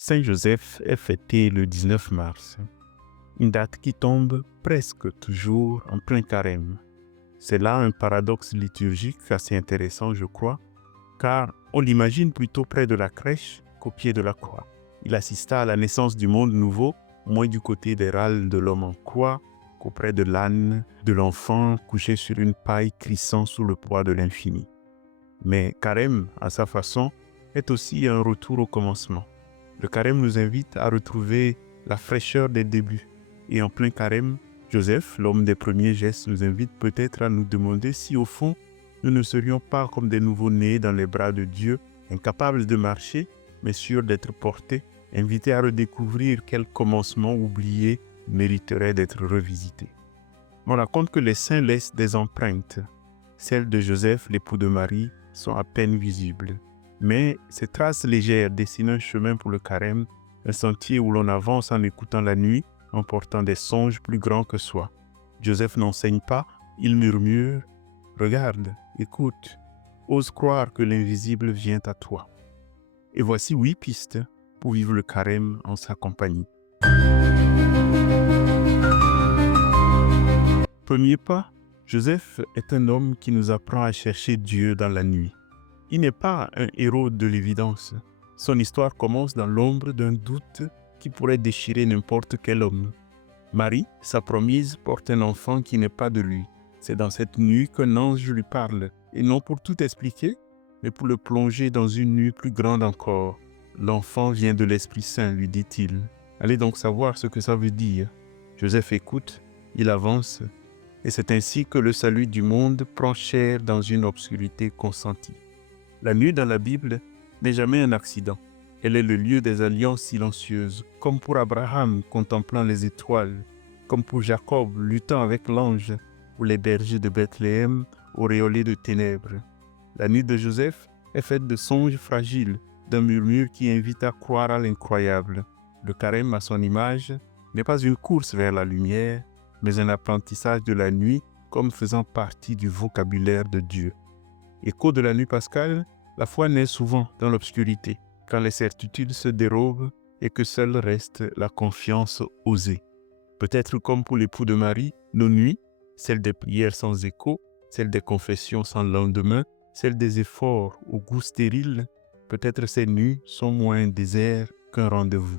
Saint-Joseph est fêté le 19 mars, une date qui tombe presque toujours en plein carême. C'est là un paradoxe liturgique assez intéressant, je crois, car on l'imagine plutôt près de la crèche qu'au pied de la croix. Il assista à la naissance du monde nouveau, moins du côté des râles de l'homme en croix qu'auprès de l'âne, de l'enfant couché sur une paille crissant sous le poids de l'infini. Mais carême, à sa façon, est aussi un retour au commencement. Le carême nous invite à retrouver la fraîcheur des débuts. Et en plein carême, Joseph, l'homme des premiers gestes, nous invite peut-être à nous demander si au fond, nous ne serions pas comme des nouveaux-nés dans les bras de Dieu, incapables de marcher, mais sûrs d'être portés, invités à redécouvrir quel commencement oublié mériterait d'être revisité. On raconte que les saints laissent des empreintes. Celles de Joseph, l'époux de Marie, sont à peine visibles. Mais ces traces légères dessinent un chemin pour le carême, un sentier où l'on avance en écoutant la nuit, en portant des songes plus grands que soi. Joseph n'enseigne pas, il murmure « Regarde, écoute, ose croire que l'invisible vient à toi. » Et voici 8 pistes pour vivre le carême en sa compagnie. Premier pas, Joseph est un homme qui nous apprend à chercher Dieu dans la nuit. Il n'est pas un héros de l'évidence. Son histoire commence dans l'ombre d'un doute qui pourrait déchirer n'importe quel homme. Marie, sa promise, porte un enfant qui n'est pas de lui. C'est dans cette nuit qu'un ange lui parle, et non pour tout expliquer, mais pour le plonger dans une nuit plus grande encore. L'enfant vient de l'Esprit Saint, lui dit-il. Allez donc savoir ce que ça veut dire. Joseph écoute, il avance, et c'est ainsi que le salut du monde prend chair dans une obscurité consentie. La nuit dans la Bible n'est jamais un accident. Elle est le lieu des alliances silencieuses, comme pour Abraham contemplant les étoiles, comme pour Jacob luttant avec l'ange, ou les bergers de Bethléem auréolés de ténèbres. La nuit de Joseph est faite de songes fragiles, d'un murmure qui invite à croire à l'incroyable. Le carême à son image n'est pas une course vers la lumière, mais un apprentissage de la nuit comme faisant partie du vocabulaire de Dieu. Écho de la nuit pascale, la foi naît souvent dans l'obscurité, quand les certitudes se dérobent et que seule reste la confiance osée. Peut-être comme pour l'époux de Marie, nos nuits, celles des prières sans écho, celles des confessions sans lendemain, celles des efforts au goût stérile, peut-être ces nuits sont moins un désert qu'un rendez-vous.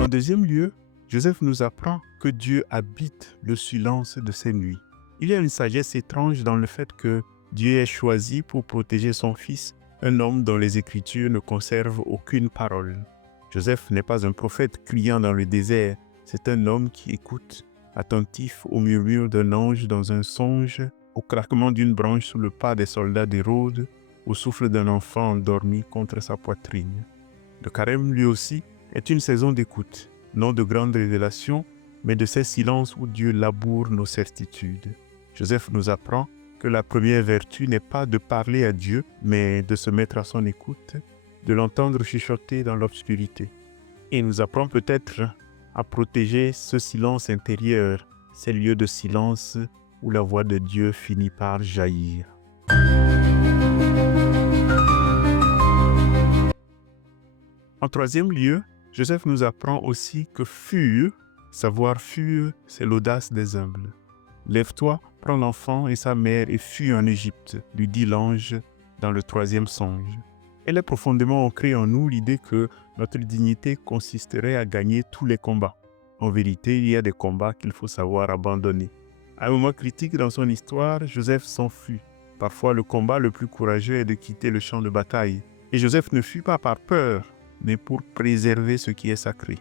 En deuxième lieu, Joseph nous apprend que Dieu habite le silence de ces nuits. Il y a une sagesse étrange dans le fait que Dieu ait choisi pour protéger son fils un homme dont les Écritures ne conservent aucune parole. Joseph n'est pas un prophète criant dans le désert, c'est un homme qui écoute, attentif au murmure d'un ange dans un songe, au craquement d'une branche sous le pas des soldats d'Hérode, au souffle d'un enfant endormi contre sa poitrine. Le carême, lui aussi, est une saison d'écoute, non de grandes révélations, mais de ces silences où Dieu laboure nos certitudes. Joseph nous apprend que la première vertu n'est pas de parler à Dieu, mais de se mettre à son écoute, de l'entendre chuchoter dans l'obscurité. Et nous apprend peut-être à protéger ce silence intérieur, ces lieux de silence où la voix de Dieu finit par jaillir. En troisième lieu, Joseph nous apprend aussi que fuir, savoir fuir, c'est l'audace des humbles. Lève-toi, prends l'enfant et sa mère et fuis en Égypte, lui dit l'ange dans le troisième songe. Elle est profondément ancrée en nous l'idée que notre dignité consisterait à gagner tous les combats. En vérité, il y a des combats qu'il faut savoir abandonner. À un moment critique dans son histoire, Joseph s'enfuit. Parfois, le combat le plus courageux est de quitter le champ de bataille. Et Joseph ne fuit pas par peur, mais pour préserver ce qui est sacré.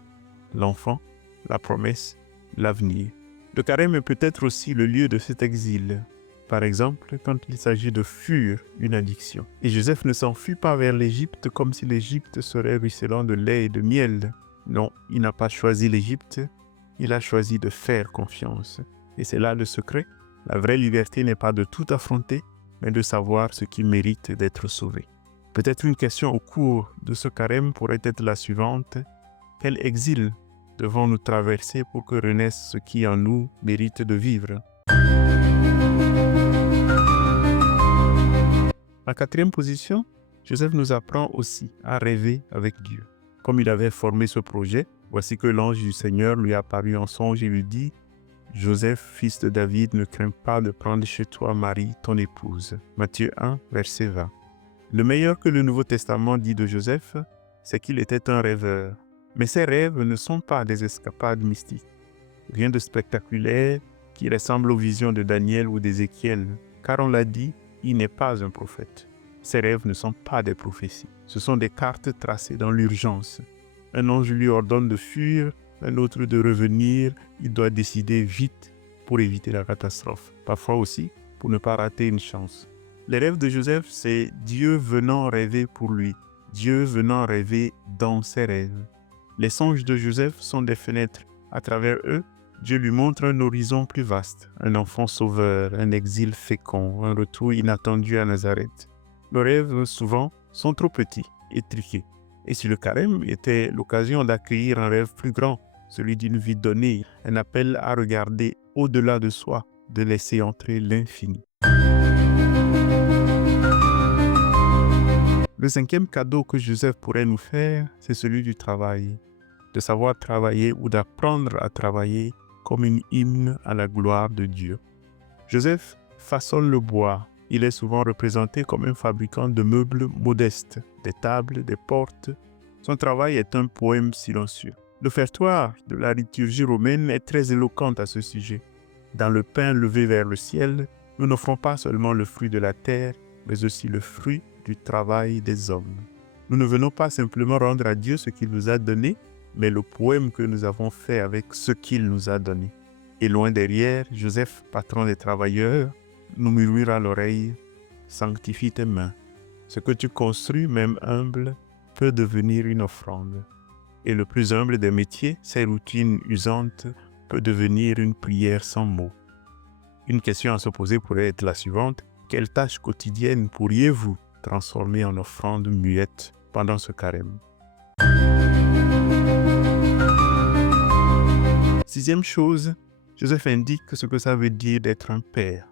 L'enfant, la promesse, l'avenir. Le carême est peut-être aussi le lieu de cet exil. Par exemple, quand il s'agit de fuir une addiction. Et Joseph ne s'enfuit pas vers l'Égypte comme si l'Égypte serait ruisselant de lait et de miel. Non, il n'a pas choisi l'Égypte, il a choisi de faire confiance. Et c'est là le secret. La vraie liberté n'est pas de tout affronter, mais de savoir ce qui mérite d'être sauvé. Peut-être une question au cours de ce carême pourrait être la suivante. Quel exil devons-nous traverser pour que renaisse ce qui en nous mérite de vivre? En quatrième position, Joseph nous apprend aussi à rêver avec Dieu. Comme il avait formé ce projet, voici que l'ange du Seigneur lui apparut en songe et lui dit « Joseph, fils de David, ne crains pas de prendre chez toi Marie, ton épouse. » Matthieu 1, verset 20. Le meilleur que le Nouveau Testament dit de Joseph, c'est qu'il était un rêveur. Mais ses rêves ne sont pas des escapades mystiques. Rien de spectaculaire qui ressemble aux visions de Daniel ou d'Ézéchiel, car on l'a dit, il n'est pas un prophète. Ses rêves ne sont pas des prophéties. Ce sont des cartes tracées dans l'urgence. Un ange lui ordonne de fuir, un autre de revenir. Il doit décider vite pour éviter la catastrophe. Parfois aussi, pour ne pas rater une chance. Les rêves de Joseph, c'est Dieu venant rêver pour lui. Dieu venant rêver dans ses rêves. Les songes de Joseph sont des fenêtres. À travers eux, Dieu lui montre un horizon plus vaste, un enfant sauveur, un exil fécond, un retour inattendu à Nazareth. Nos rêves, souvent, sont trop petits et truqués. Et si le carême était l'occasion d'accueillir un rêve plus grand, celui d'une vie donnée, un appel à regarder au-delà de soi, de laisser entrer l'infini. Le cinquième cadeau que Joseph pourrait nous faire, c'est celui du travail. De savoir travailler ou d'apprendre à travailler comme une hymne à la gloire de Dieu. Joseph façonne le bois. Il est souvent représenté comme un fabricant de meubles modestes, des tables, des portes. Son travail est un poème silencieux. L'offertoire de la liturgie romaine est très éloquente à ce sujet. Dans le pain levé vers le ciel, nous n'offrons pas seulement le fruit de la terre, mais aussi le fruit du travail des hommes. Nous ne venons pas simplement rendre à Dieu ce qu'il nous a donné, mais le poème que nous avons fait avec ce qu'il nous a donné. Et loin derrière, Joseph, patron des travailleurs, nous murmure à l'oreille « Sanctifie tes mains. Ce que tu construis, même humble, peut devenir une offrande. » Et le plus humble des métiers, ces routines usantes, peut devenir une prière sans mots. Une question à se poser pourrait être la suivante. Quelle tâche quotidienne pourriez-vous transformer en offrande muette pendant ce carême? Sixième chose, Joseph indique ce que ça veut dire d'être un père.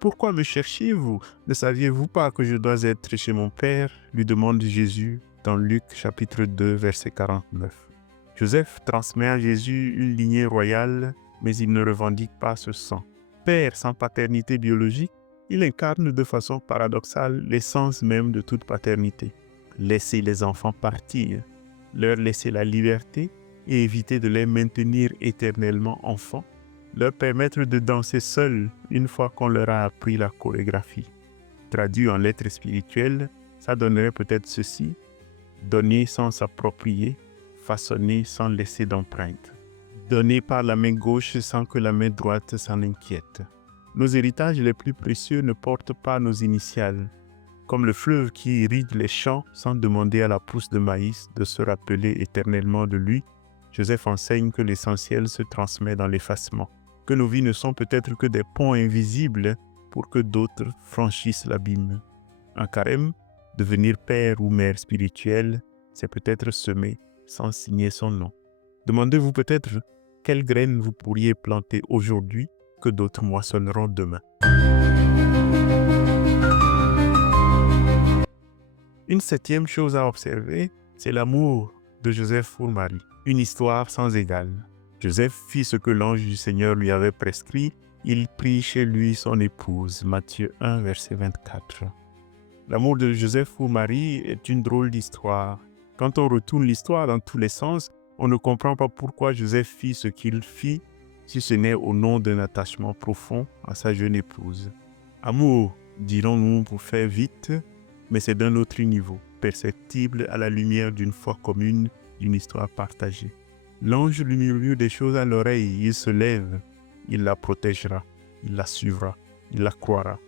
Pourquoi me cherchiez-vous? Ne saviez-vous pas que je dois être chez mon père? Lui demande Jésus dans Luc chapitre 2 verset 49. Joseph transmet à Jésus une lignée royale, mais il ne revendique pas ce sang. Père sans paternité biologique, il incarne de façon paradoxale l'essence même de toute paternité. Laisser les enfants partir, leur laisser la liberté et éviter de les maintenir éternellement enfants, leur permettre de danser seuls une fois qu'on leur a appris la chorégraphie. Traduit en lettres spirituelles, ça donnerait peut-être ceci: donner sans s'approprier, façonner sans laisser d'empreinte. Donner par la main gauche sans que la main droite s'en inquiète. Nos héritages les plus précieux ne portent pas nos initiales. Comme le fleuve qui irrigue les champs sans demander à la pousse de maïs de se rappeler éternellement de lui, Joseph enseigne que l'essentiel se transmet dans l'effacement, que nos vies ne sont peut-être que des ponts invisibles pour que d'autres franchissent l'abîme. Un carême, devenir père ou mère spirituelle, c'est peut-être semer sans signer son nom. Demandez-vous peut-être quelles graines vous pourriez planter aujourd'hui que d'autres moissonneront demain. Une septième chose à observer, c'est l'amour de Joseph pour Marie. Une histoire sans égale. Joseph fit ce que l'ange du Seigneur lui avait prescrit. Il prit chez lui son épouse. Matthieu 1, verset 24. L'amour de Joseph pour Marie est une drôle d'histoire. Quand on retourne l'histoire dans tous les sens, on ne comprend pas pourquoi Joseph fit ce qu'il fit, si ce n'est au nom d'un attachement profond à sa jeune épouse. Amour, dirons-nous pour faire vite, mais c'est d'un autre niveau, perceptible à la lumière d'une foi commune, d'une histoire partagée. L'ange lui murmure des choses à l'oreille, il se lève, il la protégera, il la suivra, il la croira.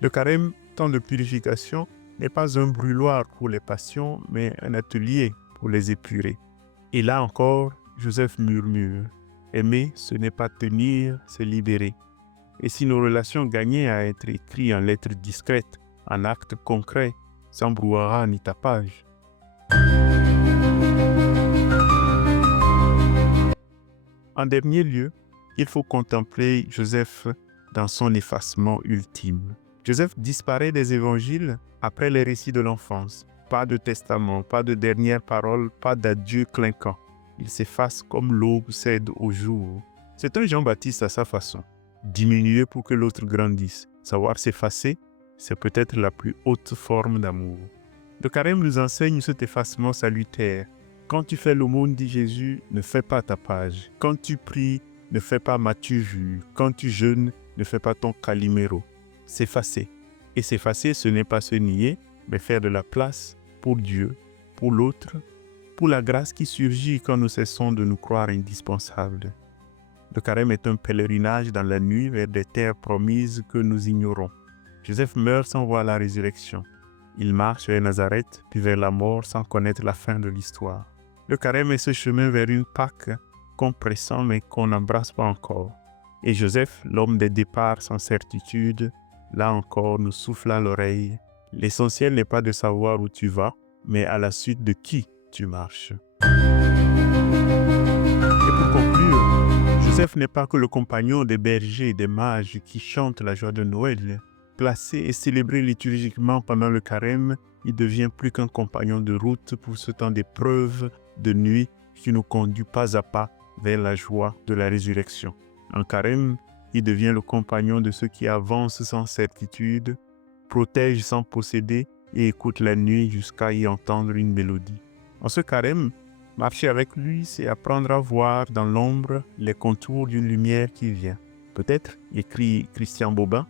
Le carême, temps de purification, n'est pas un brûloir pour les passions, mais un atelier pour les épurer. Et là encore, Joseph murmure, aimer, ce n'est pas tenir, c'est libérer. Et si nos relations gagnaient à être écrites en lettres discrètes, en actes concrets, sans brouhaha ni tapage. En dernier lieu, il faut contempler Joseph dans son effacement ultime. Joseph disparaît des évangiles après les récits de l'enfance. Pas de testament, pas de dernière parole, pas d'adieu clinquant. Il s'efface comme l'aube cède au jour. C'est un Jean-Baptiste à sa façon. Diminuer pour que l'autre grandisse. Savoir s'effacer, c'est peut-être la plus haute forme d'amour. Le carême nous enseigne cet effacement salutaire. Quand tu fais l'aumône, dit Jésus, ne fais pas tapage. Quand tu pries, ne fais pas m'as-tu vu. Quand tu jeûnes, ne fais pas ton calimero. S'effacer. Et s'effacer, ce n'est pas se nier, mais faire de la place pour Dieu, pour l'autre, pour la grâce qui surgit quand nous cessons de nous croire indispensables. Le carême est un pèlerinage dans la nuit vers des terres promises que nous ignorons. Joseph meurt sans voir la résurrection. Il marche vers Nazareth, puis vers la mort sans connaître la fin de l'histoire. Le carême est ce chemin vers une Pâque qu'on pressent mais qu'on n'embrasse pas encore. Et Joseph, l'homme des départs sans certitude, là encore nous souffle à l'oreille. L'essentiel n'est pas de savoir où tu vas, mais à la suite de qui tu marches. Et pour conclure, Joseph n'est pas que le compagnon des bergers et des mages qui chantent la joie de Noël. Placé et célébré liturgiquement pendant le carême, il devient plus qu'un compagnon de route pour ce temps d'épreuve, de nuit, qui nous conduit pas à pas vers la joie de la résurrection. En carême, il devient le compagnon de ceux qui avancent sans certitude, protègent sans posséder et écoutent la nuit jusqu'à y entendre une mélodie. En ce carême, marcher avec lui, c'est apprendre à voir dans l'ombre les contours d'une lumière qui vient. Peut-être, écrit Christian Bobin,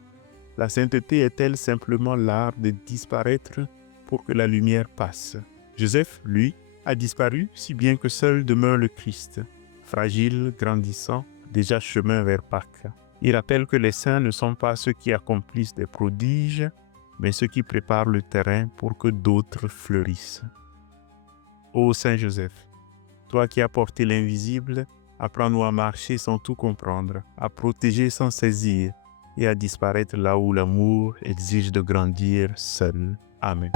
la sainteté est-elle simplement l'art de disparaître pour que la lumière passe? Joseph, lui, a disparu si bien que seul demeure le Christ, fragile, grandissant, déjà chemin vers Pâques. Il rappelle que les saints ne sont pas ceux qui accomplissent des prodiges, mais ceux qui préparent le terrain pour que d'autres fleurissent. Ô Saint Joseph, toi qui as porté l'invisible, apprends-nous à marcher sans tout comprendre, à protéger sans saisir, et à disparaître là où l'amour exige de grandir seul. Amen.